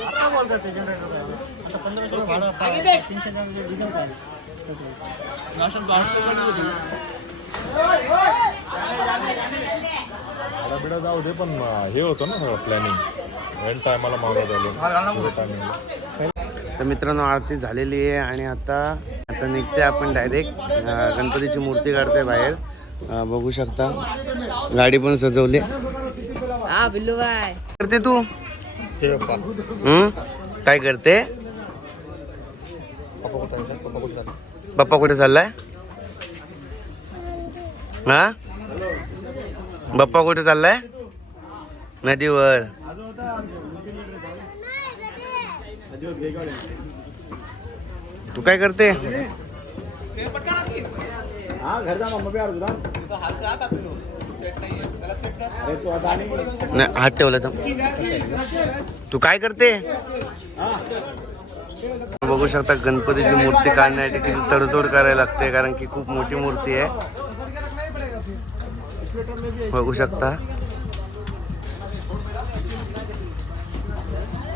आता बोलतात ते जनरेटर पाहिजे आता पंधराशे रुपये भाडं पा- तीनशे रुपये दिलं पाहिजे मला बिडा जाऊ दे पण अं, हे होतं ना सगळं प्लॅनिंग एंड टायमाला मागवत आलो. टायमिंगला तर मित्रांनो आरती झालेली आहे आणि आता आता निघते आपण डायरेक्ट गणपतीची मूर्ती काढते बाहेर. अं, बघू शकता. गाडी पण सजवली. हा बिल्लू बाय करते तू? हम्म? काय करते? पप्पा कुठं चाललाय? हा? बाप्पा कुठे चाललाय? नदीवर. तू काय करते? नाही, हात ठेवला तू काय करते? बघू शकता गणपतीची मूर्ती काढण्यासाठी किती तडजोड करायला लागते कारण की खूप मोठी मूर्ती आहे. बघू शकता.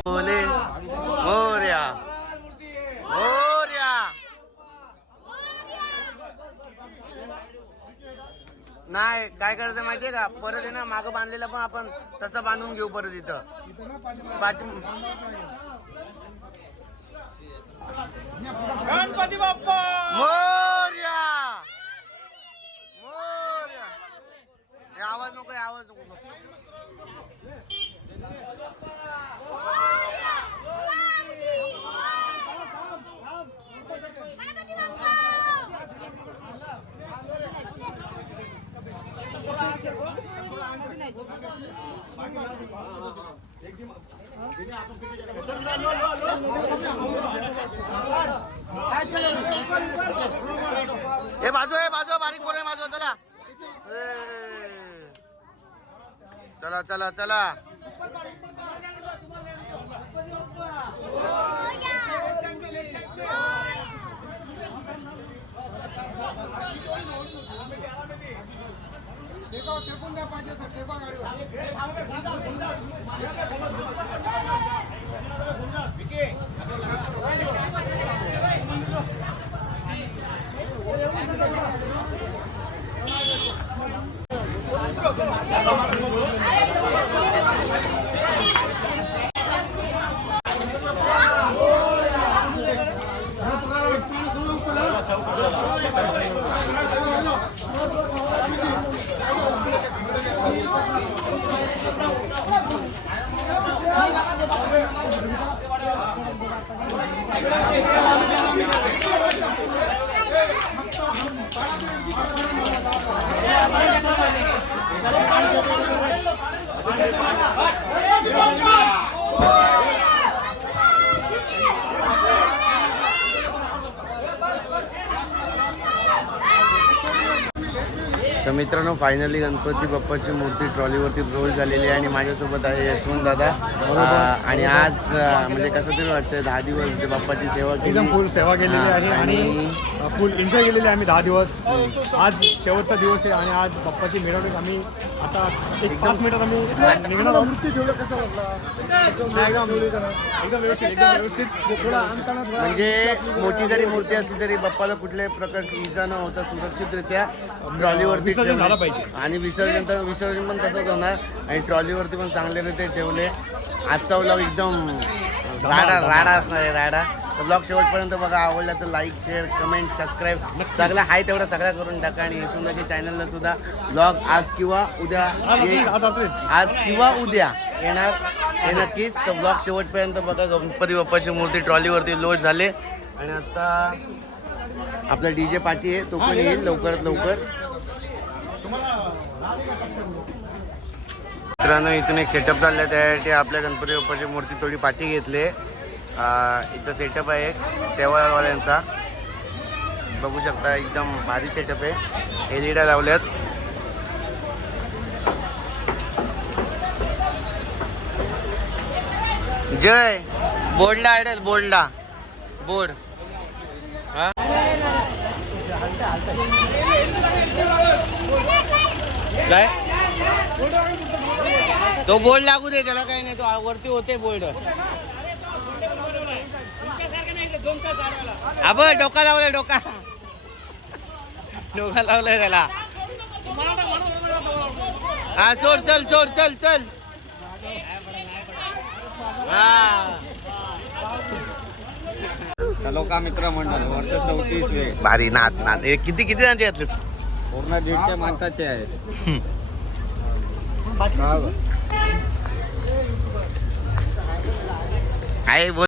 बोले. मोर्या मोर्या नाही काय करायचं माहितीये का? परत आहे ना मागं बांधलेलं पण आपण तसं बांधून घेऊ परत इथं. गणपती बाप्पा! मोर्या! मोर्या! आवाज नको आवाज नको. हे बाजू हे बाजू बारीक पोर आहे माझं चला. चला चला चला. तर मित्रांनो फायनली गणपती बाप्पाची मूर्ती ट्रॉलीवरती रोल झालेली आहे आणि माझ्यासोबत आहे यशवंत दादा. आणि आज म्हणजे कसं तरी वाटतं दहा दिवस बाप्पाची सेवा केली. एकदम फुल सेवा केलेली आहे आणि फुल एन्जॉय केलेली आहे आम्ही दहा दिवस. आज शेवटचा दिवस आहे आणि आज बाप्पाची मिरवणूक आम्ही आता एक पाच मिनिटात आम्ही निघणार आहोत. एकदम एकदम व्यवस्थित एकदम म्हणजे मोठी जरी मूर्ती असली तरी बाप्पाला कुठल्याही प्रकारची इजा न होता सुरक्षितरित्या ट्रॉलीवरती झालं. पाहिजे. आणि विसर्जन तर विसर्जन पण तसंच होणार. आणि ट्रॉलीवरती पण चांगल्यारीते ठेवले. आजचा व्लॉग एकदम राडा राडा असणार आहे राडा. तर ब्लॉग शेवटपर्यंत बघा. आवडला तर लाईक शेअर कमेंट सबस्क्राईब सगळं आहे तेवढा सगळा करून टाका आणि यशवंताच्या चॅनलला सुद्धा ब्लॉग आज किंवा उद्या आज किंवा उद्या येणार. हे नक्कीच. तर ब्लॉग शेवटपर्यंत बघा. गणपती बाप्पाची मूर्ती ट्रॉलीवरती लोड झाले. आणि आता आपला डी जे पार्टी आहे. तो पण येईल लवकरात लवकर. मित्रांनो इथून एक सेटअप चाललं त्यासाठी आपल्या गणपती बाप्पाची मूर्ती थोडी पाठी घेतली इथं सेटअप आहे. सेवावाल्यांचा बघू शकता एकदम भारी सेटअप आहे. एल ई लावल्यात जय! बोर्डला आयडल बोर्डला. बोर्ड. हा? काय? तो बोर्ड लागू दे त्याला काही नाही. तो वरती होते बोर्ड. अब डोका लावलाय डोका. डोका लावलाय त्याला. हा चोर चल चोर चल चल. हा. सलोका मित्र मंडळ वर्ष चौतीस वे. भारी नाच नाच. हे किती किती जणांचे घातले पूर्ण दीडशे माणसाचे आहे आहे बोल.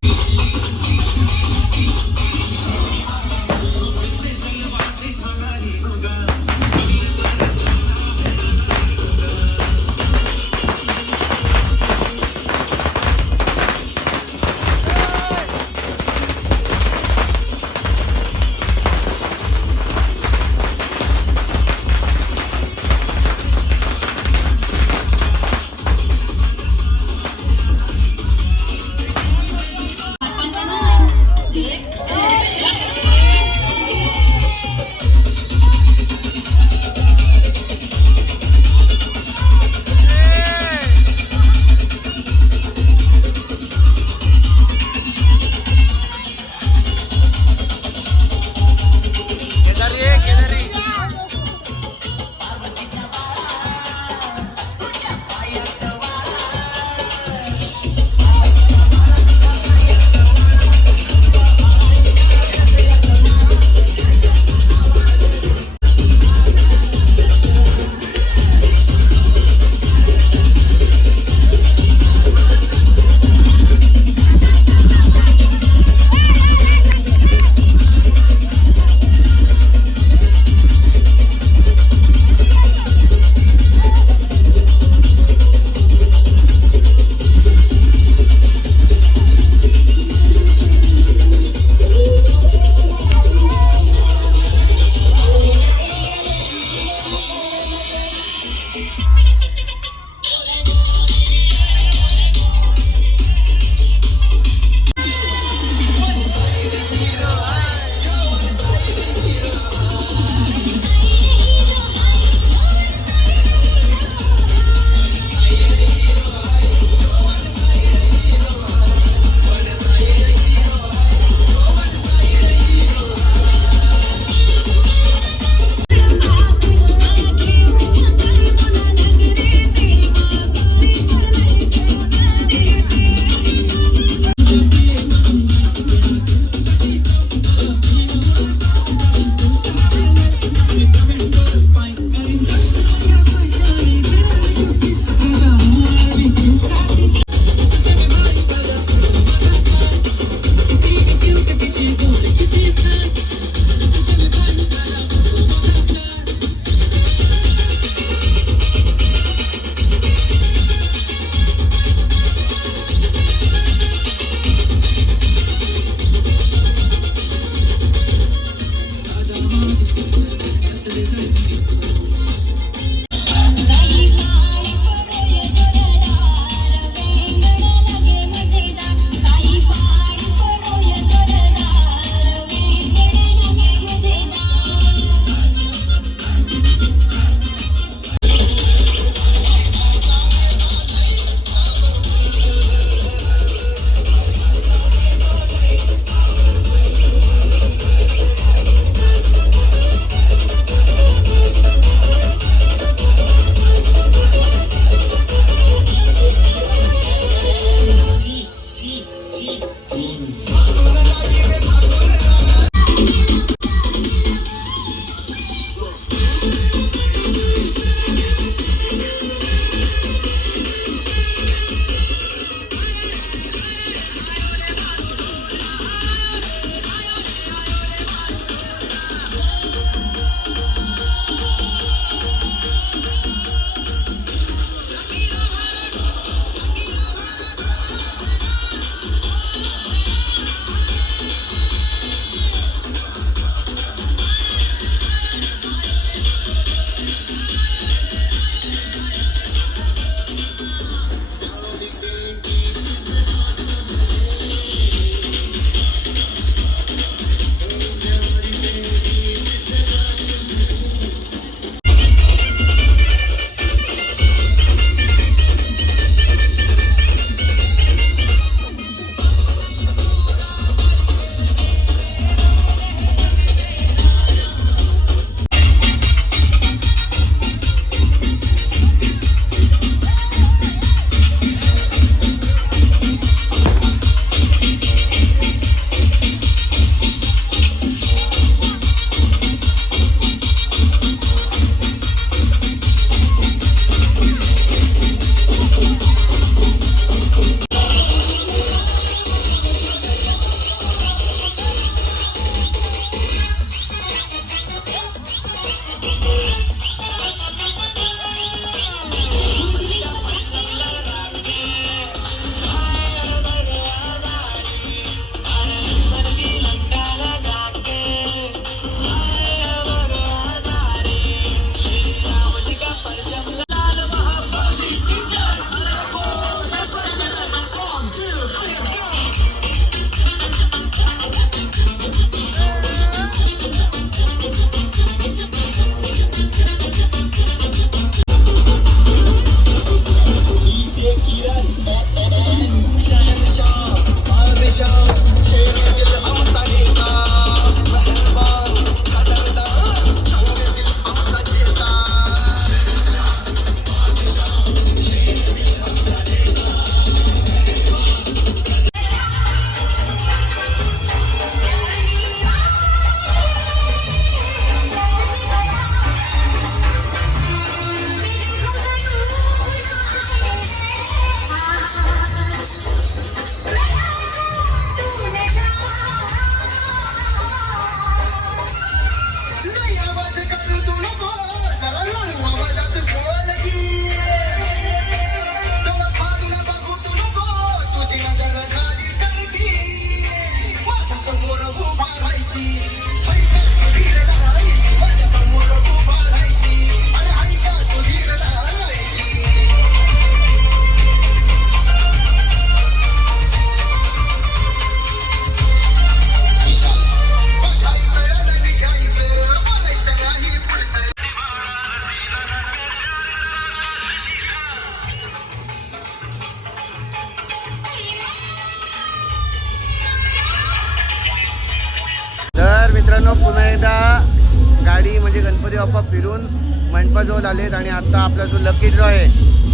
आहेत आणि आता आपला जो लकी ड्रॉ आहे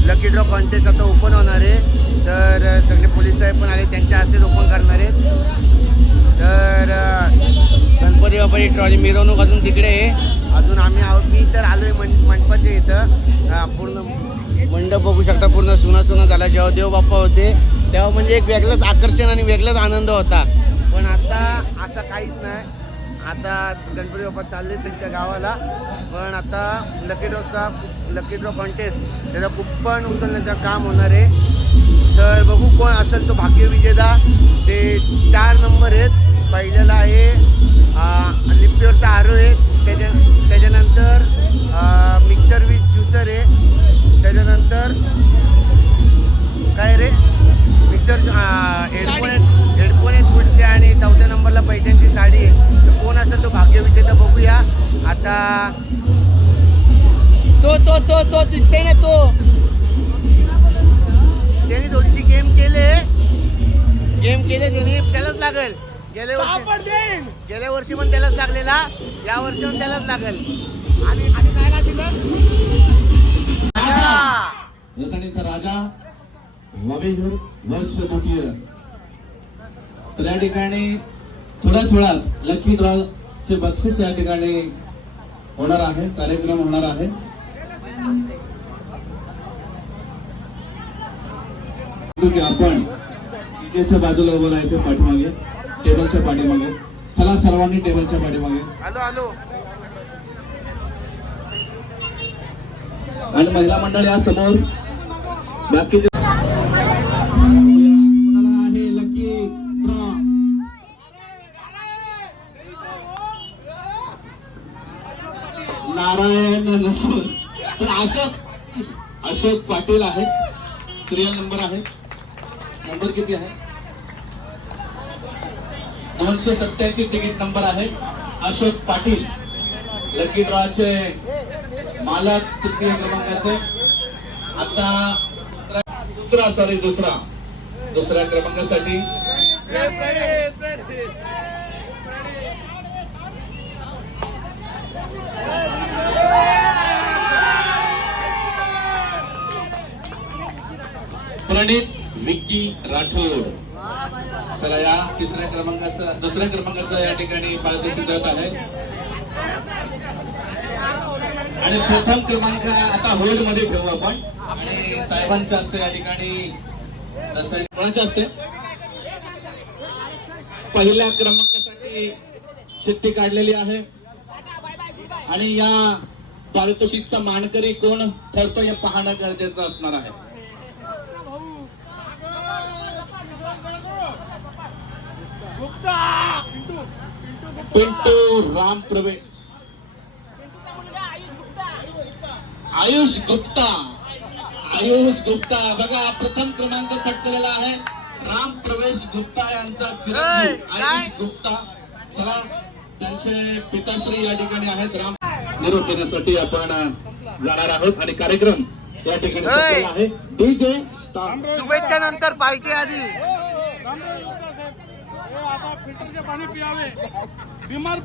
लकी ड्रॉ कॉन्टेस्ट आता ओपन होणार आहे. तर सगळे पोलीस साहेब पण आले त्यांच्या हस्तेच ओपन करणार आहेत तर गणपती बाप्पाची ट्रॉली मिरवणूक अजून तिकडे आहे. अजून आम्ही आहोत. मी तर आलो आहे मंड मंडपाच्या इथं पूर्ण मंडप बघू शकता पूर्ण सुना सुना झाला. जेव्हा देव बाप्पा होते तेव्हा म्हणजे एक वेगळंच आकर्षण आणि वेगळाच आनंद होता. पण आता असं काहीच नाही. आता गणपती बाप्पा चालले त्यांच्या गावाला पण आता लकी ड्रॉचा लकी ड्रॉ कॉन्टेस्ट त्याचा कुप्पन उचलण्याचं काम होणार आहे. तर बघू कोण असेल तो भाग्य विजेता. ते चार नंबर आहेत. पहिल्याला आहे अं, लिप्टीवरचा आरो आहे. त्याच्या त्याच्यानंतर मिक्सर विथ ज्युसर आहे. त्याच्यानंतर काय रे? मिक्सर हेडफोन आहेत. गुडचे आणि चौथ्या नंबरला पैठणची साडी. आहे तर कोण असेल तो भाग्य विजेता बघूया. आता तो तो तो तो दिसतोय ना तो. त्यांनी थोडीशी गेम केले. गेम केले त्यांनी त्यालाच लागेल. गेल्या वर्षी गेल्या वर्षी पण त्यालाच लागलेला. या वर्षी पण त्यालाच लागेल. आणि आणि काय दिलं राजा. वर्ष द्वितीय तर या ठिकाणी थोड्याच वेळात लकी ड्रॉ चे बक्षीस या ठिकाणी होणार आहे कार्यक्रम होणार आहे. आपण टीकेच्या बाजूला उभं राहायचं पाठीमागे टेबलच्या पाठीमागे. चला सर्वांनी टेबलच्या पाठीमागे. Hello hello. आणि महिला मंडळ या समोर बाकीचे नारायण नसून तर अशोक अशोक पाटील आहे सिरियल नंबर आहे नंबर किती आहे? दोनशे सत्याऐंशी तिकीट नंबर आहे. अशोक पाटील लकी ड्रॉचे मालक तृतीय क्रमांकाचे. आता दुसरा सॉरी दुसरा. दुसऱ्या क्रमांकासाठी. प्रणित विक्की राठोड. चला या तिसऱ्या क्रमांकाचा दुसऱ्या क्रमांकाचा या ठिकाणी पारितोषिक जात आहे. आणि प्रथम क्रमांक आता होल्डमध्ये ठेवू आपण. आणि साहेबांच्या हस्ते या ठिकाणी. कोणाच्या असते? पहिल्या क्रमांकासाठी चिठ्ठी काढलेली आहे. आणि या पारितोषिकचा मानकरी कोण ठरतो हे पाहणं गरजेचं असणार आहे. पिंटू राम प्रवेश आयुष गुप्ता. आयुष गुप्ता. बघा प्रथम क्रमांक पटकलेला आहे. राम प्रवेश गुप्ता यांचा चिरंजीव? आयुष गुप्ता. चला त्यांचे पिताश्री या ठिकाणी आहेत. राम निरोप देण्यासाठी आपण जाणार आहोत आणि कार्यक्रम या ठिकाणी आहे. डीजे शुभेच्छा नंतर पार्टी आधी. फिल्टरचे पाणी पियावे. बिमार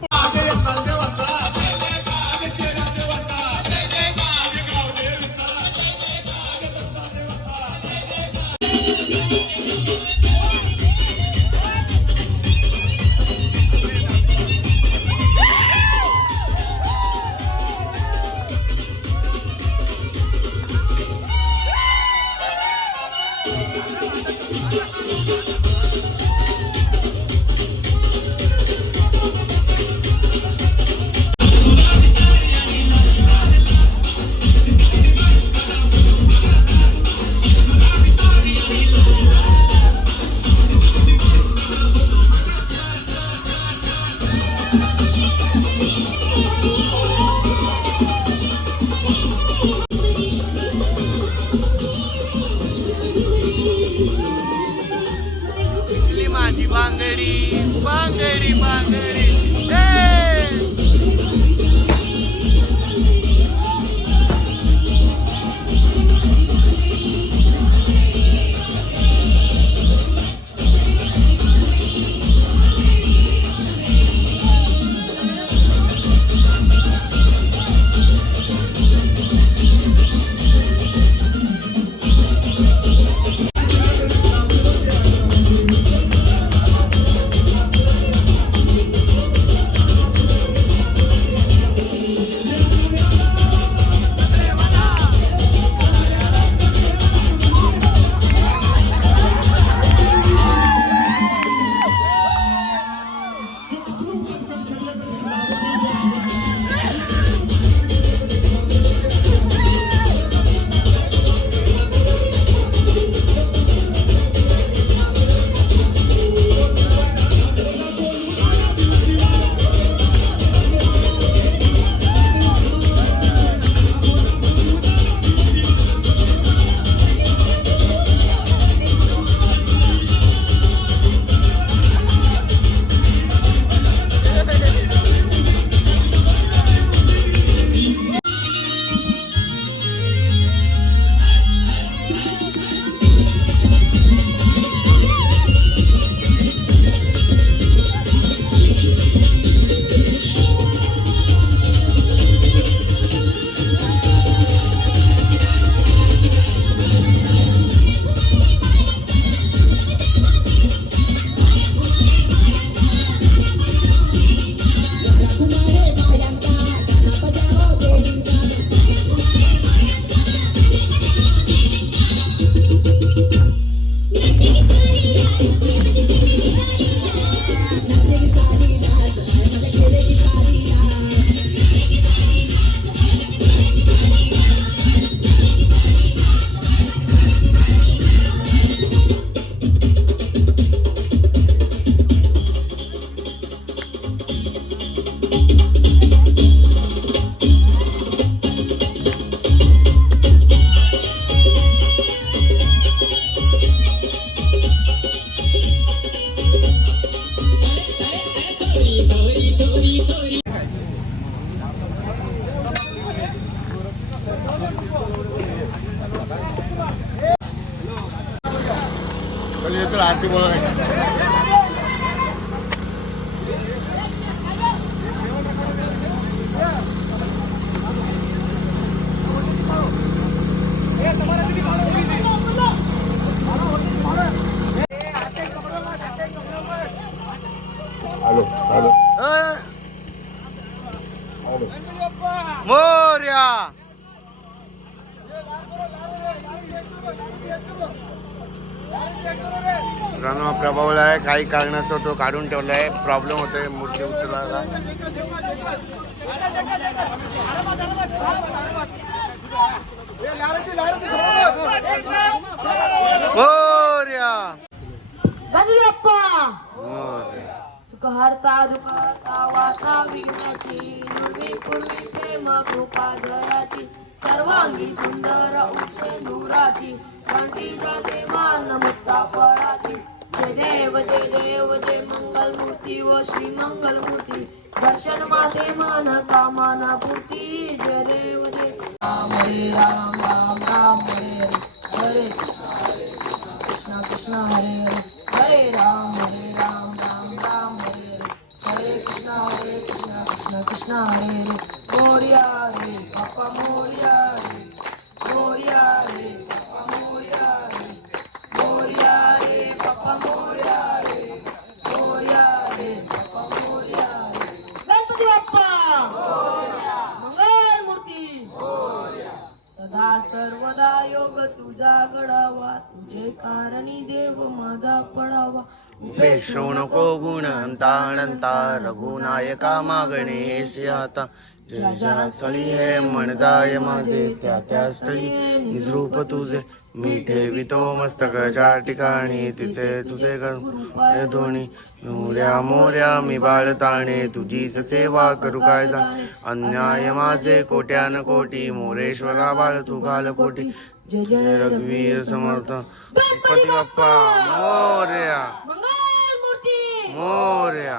प्रभावला आहे काही कारणास्तव तो काढून ठेवलाय. प्रॉब्लेम होतोय मूर्ती उचलायला. सुखहर्ता दुःखहर्ता पूर्वी प्रेम कृपा जयाची. सर्वांगी सुंदर उषे नूराची कंठी जाते मान मुक्ता फळाची. जय देव जय देव जय मंगल मूर्ती व श्री मंगल मूर्ती दर्शन माते मन कामाना पूर्ती जय देव जय राम हरे राम राम राम हरे हरे. हरे कृष्ण कृष्ण हरे हरे. हरे राम हरे. कृष्ण कृष्ण हरे हरे मोरिया रे पापा मोरिया रे मोरिया रे पापा मोरिया रे मोरिया रे पापा मोरिया रे मोरिया रे पापा मोरिया रे गणपती बाप्पा मंगल मूर्ती सदा सर्वदा योग तुझा घडावा तुझे कारणी देव माझा पडावा उपेक्षो नको गुण अनंता रघुनायका मागणे आता जय स्थळी हे मन जाय माझे त्या त्या स्थळी निजरूप तुझे। मी ठेवितो मस्तकाच्या ठिकाणी तिथे तुझे गण धोणी मोऱ्या मोऱ्या मी बाळताणे तुझीच सेवा करू काय जा। अन्याय माझे कोट्यान कोटी मोरेश्वरा बाळ तू घाल कोटी। जय जय रघुवीर समर्थ. गणपती बाप्पा मोर्या. मंगल मूर्ती मोर्या.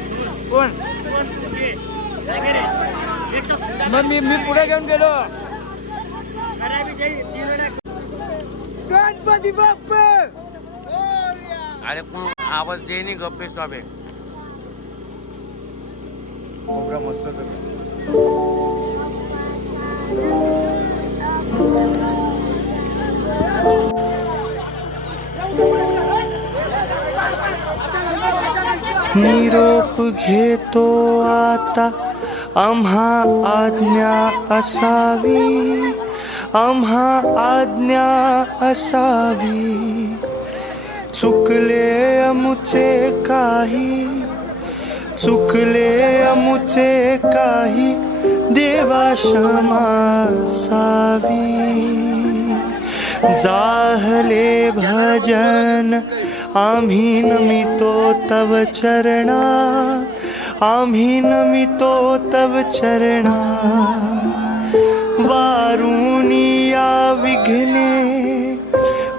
या मग मी मी पुढे घेऊन गेलो. गणपती बाप्पा! अरे कोण? आवाज दे नी गप्पे स्वाबे खोबरा मस्त निरोप घेतो आता. आम्हा आज्ञा असावी. आम्हा आज्ञा असावी. चुकले अमुचे काही. चुकले अमुचे काही. देवा क्षमा सावी. जाहले भजन आम्ही नमितो तव चरणा. आम्ही नमितो तव चरणा. वारुणिया विघ्ने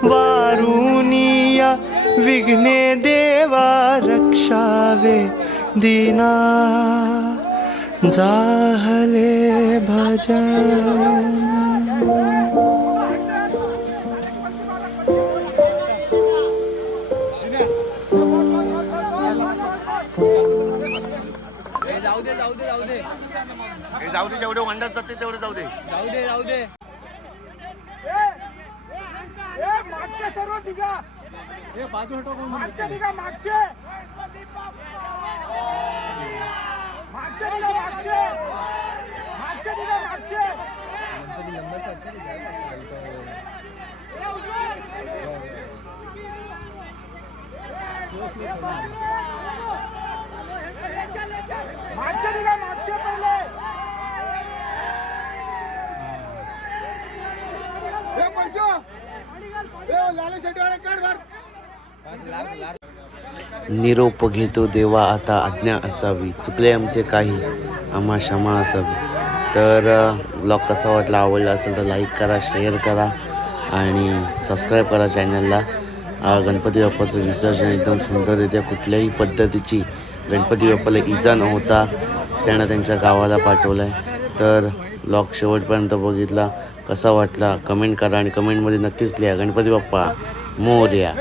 वारुणिया विघ्ने देवा रक्षावे दीना. जाहले भजन. जाऊ दे जेवढे वांडात जाते तेवढे जाऊ दे. जाऊ दे जाऊ दे. मागचे सर्व निघा हे बाजू हटव कोण मागचे निघा मागचे. मागचे निघा मागचे. मागचे निघा मागचे. गणपती लंबा वाटतं रे, जायला लागतं. निरोप घेतो देवा आता आज्ञा असावी. चुकले आमचे काही आम्हा क्षमा असावी. तर ब्लॉग कसा वाटला आवडला असेल तर लाईक करा शेअर करा आणि सबस्क्राईब करा चॅनलला. गणपती बाप्पाचं विसर्जन एकदम सुंदररित्या कुठल्याही पद्धतीची गणपती बाप्पाला इजा न होता त्यानं त्यांच्या गावाला पाठवलं आहे तर ब्लॉग शेवटपर्यंत बघितला कसा वाटला कमेंट करा आणि कमेंटमध्ये नक्कीच लिहा. गणपती बाप्पा मोर्या.